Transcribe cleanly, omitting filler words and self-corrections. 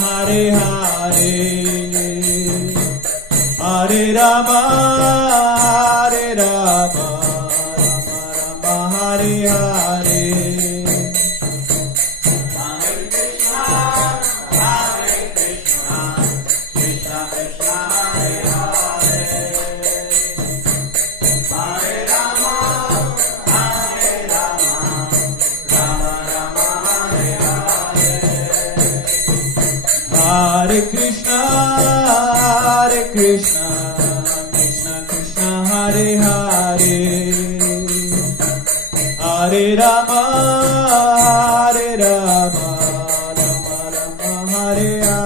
Hare Hare, Hare Rama, Hare Rama, Rama Rama, Hare Hare. Hare Krishna, Krishna Krishna, Hare Hare, Hare Rama, Rama Rama, Hare Hare.